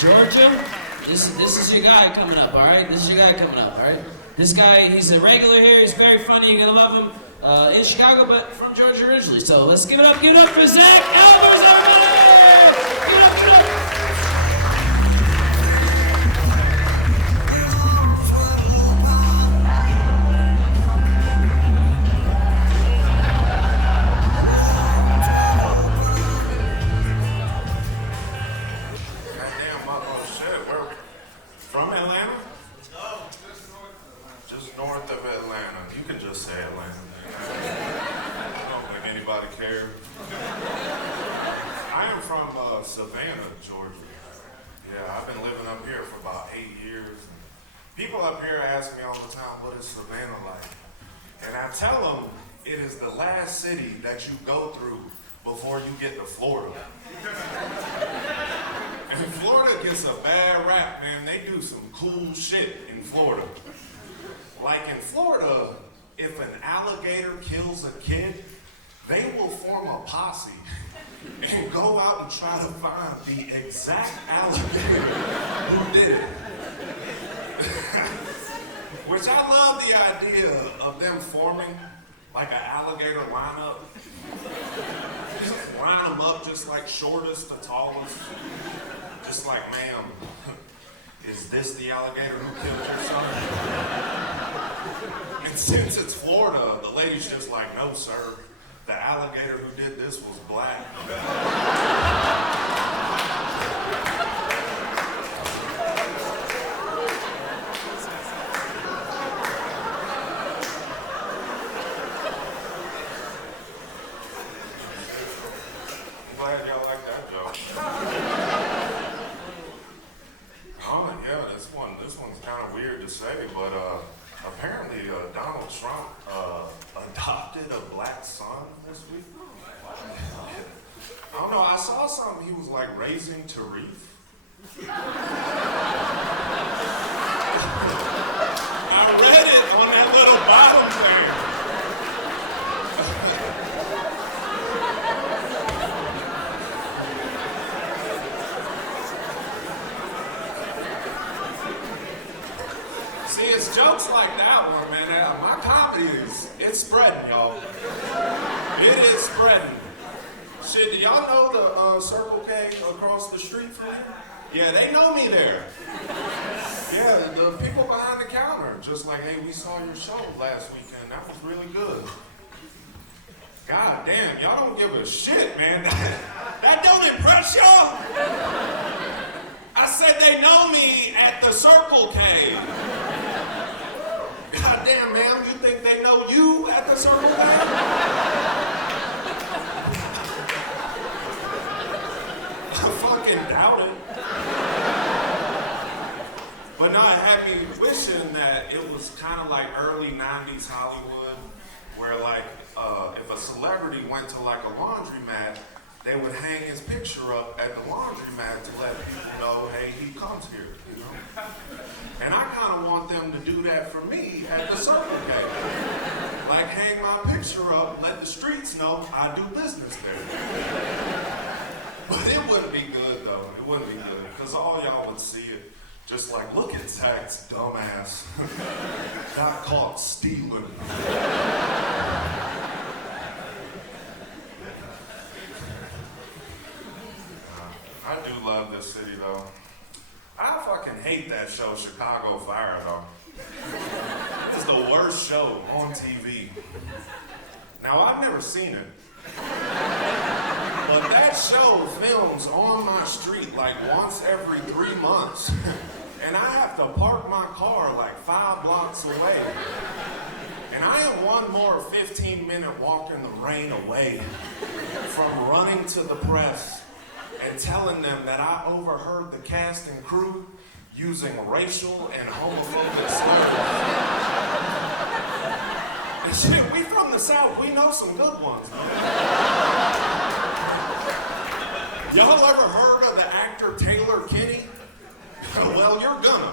Georgia, this is your guy coming up, all right? This is your guy coming up, all right? This guy, he's a regular here. He's very funny. You're gonna love him. In Chicago, but from Georgia originally. So let's give it up for Zach Albers, everybody! Give it up, give it up. From Atlanta? No, just north of Atlanta. You can just say Atlanta. I don't think anybody cares. I am from Savannah, Georgia. Yeah, I've been living up here for about 8 years. And people up here ask me all the time, what is Savannah like? And I tell them, it is the last city that you go through before you get to Florida. And Florida gets a bad rap, man. They do some cool shit in Florida. Like in Florida, if an alligator kills a kid, they will form a posse and go out and try to find the exact alligator who did it. Which I love the idea of them forming like an alligator lineup. Just line them up just like shortest to tallest. Just like, ma'am, is this the alligator who killed your son? And since it's Florida, the lady's just like, no, sir. The alligator who did this was black. I'm glad y'all like that joke. Oh, yeah, this one's kind of weird to say, but apparently Donald Trump adopted a black son this week. I don't know, I saw something, he was like raising Tariq. I read it on that little bottom there. See, it's jokes like that one, man. My comedy it's spreading, y'all. It is spreading. Shit, do y'all know the Circle K across the street from here? Yeah, they know me there. Yeah, the people behind the counter, just like, hey, we saw your show last weekend. That was really good. God damn, y'all don't give a shit, man. That don't impress y'all? I said they know me at the Circle K. God damn, ma'am, you think they know you at the Circle K? I fucking doubt it. But no, I had me wishing that it was kind of like early 90s Hollywood, where like, if a celebrity went to like a laundromat, they would hang his picture up at the laundromat to let people know, hey, he comes here, you know? And I kind of want them to do that for me at the Circle K. Like, hang my picture up, let the streets know I do business there. But it wouldn't be good, though. It wouldn't be good, because all y'all would see it just like, look at Zach's dumbass. Got caught stealing. I do love this city, though. I fucking hate that show, Chicago Fire, though. It's the worst show on TV. Now, I've never seen it. But that show films on my street like once every 3 months. And I have to park my car like 5 blocks away. And I am one more 15-minute walk in the rain away from running to the press and telling them that I overheard the cast and crew using racial and homophobic slurs. And shit, we from the South, we know some good ones. Y'all ever heard of the actor Taylor Kinney? Well, you're gonna.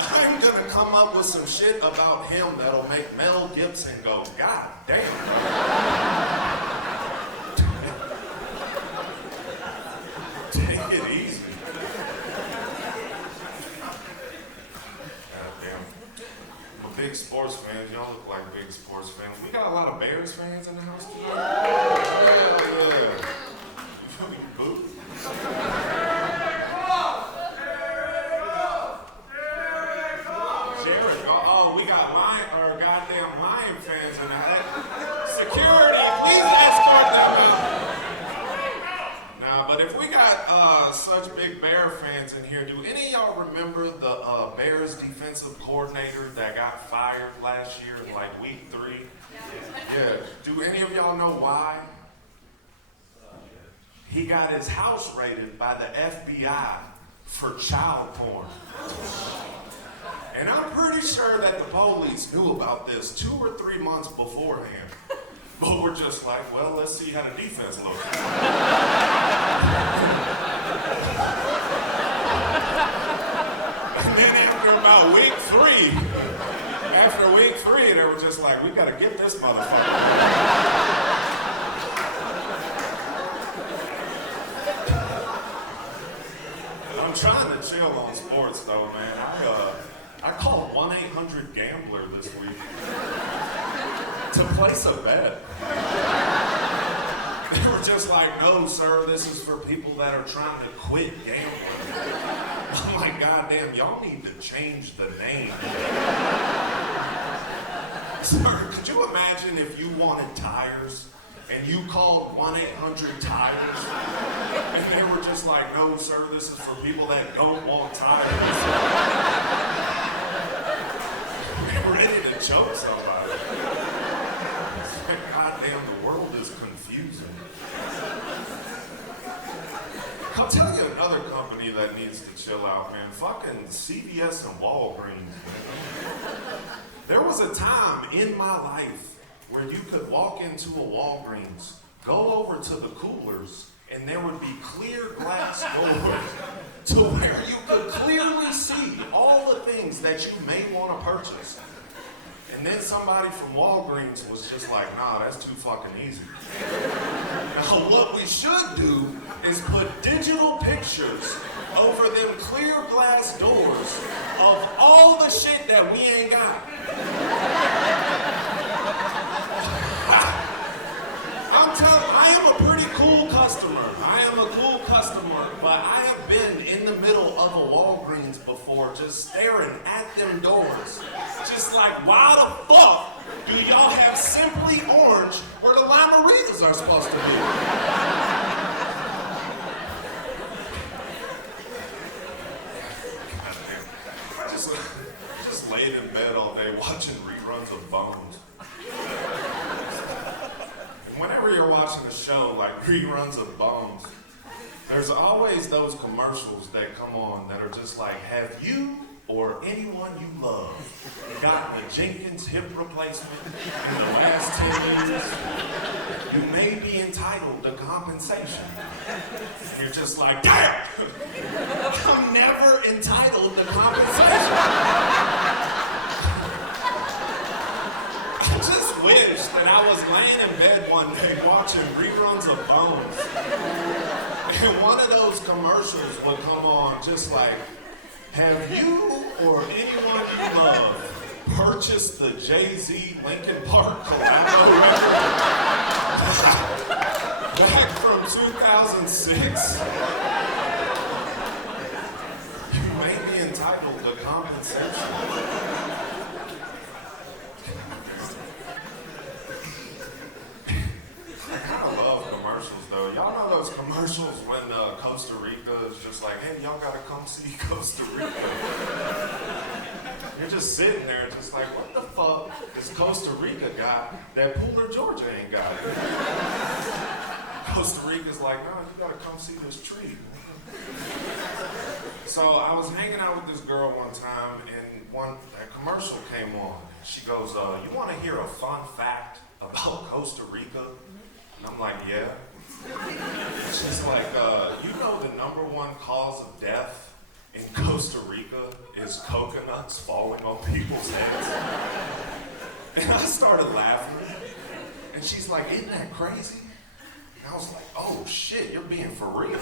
I'm gonna come up with some shit about him that'll make Mel Gibson go, God damn. Take it easy. sports fans. Y'all look like big sports fans. We got a lot of Bears fans in the house tonight. Yeah. Boo. Oh, we got goddamn Lion fans in the house. Security, please escort them out. Nah, but if we got such big Bear fans in here, do any of y'all remember the Bears defensive coordinator that got fired last year in like week 3? Yeah. Do any of y'all know why? He got his house raided by the FBI for child porn. And I'm pretty sure that the police knew about this 2 or 3 months beforehand. But we're just like, well, let's see how the defense looks. And then after about week 3, they were just like, we gotta get this motherfucker. I'm trying to chill on sports though, man. I called 1-800-GAMBLER this week to place a bet. They were just like, no, sir, this is for people that are trying to quit gambling. I'm like, goddamn, y'all need to change the name. Sir, could you imagine if you wanted tires and you called 1-800-TIRES and they were just like, no, sir, this is for people that don't want tires. Ready to choke somebody. Goddamn, the world is confusing. I'll tell you another company that needs to chill out, man. Fucking CVS and Walgreens. There was a time in my life where you could walk into a Walgreens, go over to the coolers, and there would be clear glass doors to where you could clearly see all the things that you may want to purchase. And then somebody from Walgreens was just like, nah, that's too fucking easy. Now what we should do is put digital pictures over them clear glass doors of all the shit that we ain't got. I'm telling you, I am a pretty cool customer. But I have been in the middle of a Walgreens before just staring at them doors. Just like, why the fuck do y'all have Simply Orange where the Limeritas are supposed to be? I just laid in bed all day watching reruns of Bones. Whenever you're watching a show like reruns of Bones, there's always those commercials that come on that are just like, have you or anyone you love gotten a Jenkins hip replacement in the last 10 years? You may be entitled to compensation. You're just like, damn! I'm never entitled to compensation. I just wished that I was laying in bed one day watching reruns of Bones. And one of those commercials would come on just like, have you or anyone you love purchased the Jay-Z Linkin Park collabo back from 2006? You may be entitled to compensation. I kind of love commercials though. Y'all know those commercials when Costa Rica is just like, hey, y'all gotta come see Costa Rica. You're just sitting there just like, what the fuck is Costa Rica got that Pooler, Georgia ain't got? Costa Rica's like, no, you gotta come see this tree. So I was hanging out with this girl one time and a commercial came on. She goes, you wanna hear a fun fact about Costa Rica? And I'm like, yeah. She's like, you know the #1 cause of death in Costa Rica is coconuts falling on people's heads? And I started laughing. And she's like, isn't that crazy? And I was like, oh shit, you're being for real.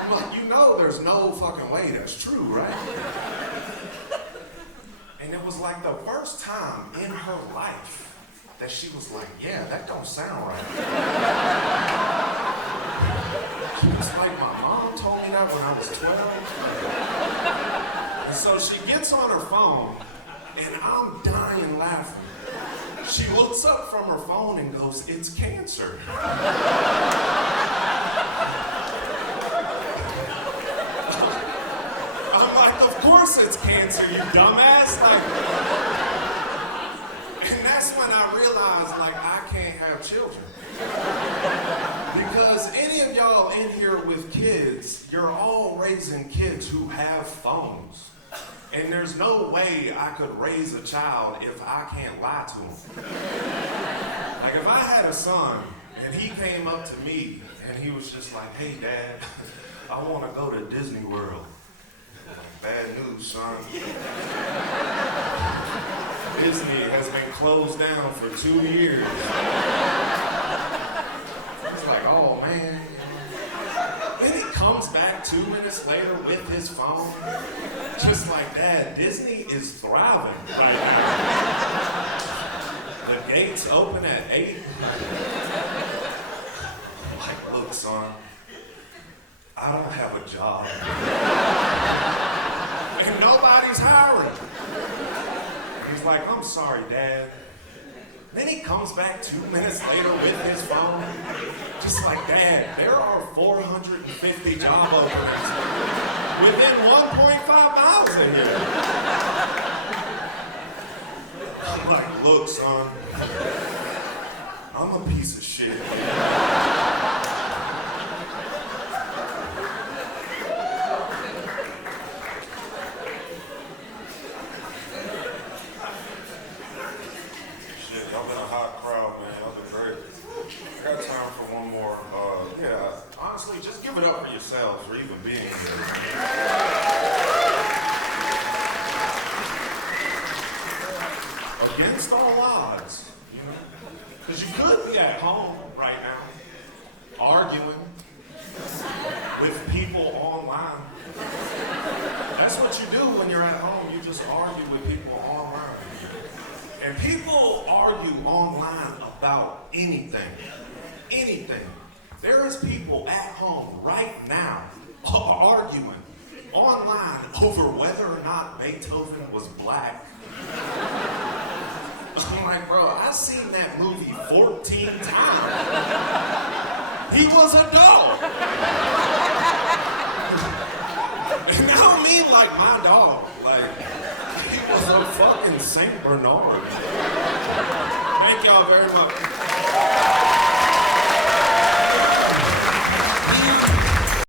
I'm like, you know there's no fucking way that's true, right? And And it was like the first time in her life that she was like, yeah, that don't sound right. She was like, my mom told me that when I was 12. And so she gets on her phone, and I'm dying laughing. She looks up from her phone and goes, it's cancer. I'm like, of course it's cancer, you dumbass. Like, and that's when I realized, like, I can't have children. Because any of y'all in here with kids, you're all raising kids who have phones. And there's no way I could raise a child if I can't lie to him. Like, if I had a son and he came up to me and he was just like, hey, Dad, I want to go to Disney World. Bad news, son. Disney has been closed down for 2 years. It's like, oh, man. Then he comes back 2 minutes later with his phone. Just like, Dad, Disney is thriving right now. The gates open at 8. Like, look, son, I don't have a job. And nobody's hiring. He's like, I'm sorry, Dad. Then he comes back 2 minutes later with his phone. Just like, Dad, there are 450 job openings within 1.5 miles of here. I'm like, look, son, I'm a piece of shit. Y'all been a hot crowd, man. Y'all been great. I got time for one more. Yeah, honestly, just give it up for yourselves for even being here. Against all odds, you know? Because you could be at home right now, arguing with people online. That's what you do when you're at home. You just argue with people online. And people argue online about anything. Anything. There is people at home right now arguing online over whether or not Beethoven was black. I'm like, bro, I've seen that movie 14 times. He was a dog. And I don't mean like my dog. Like, he was a fucking Saint Bernard. Thank y'all very much.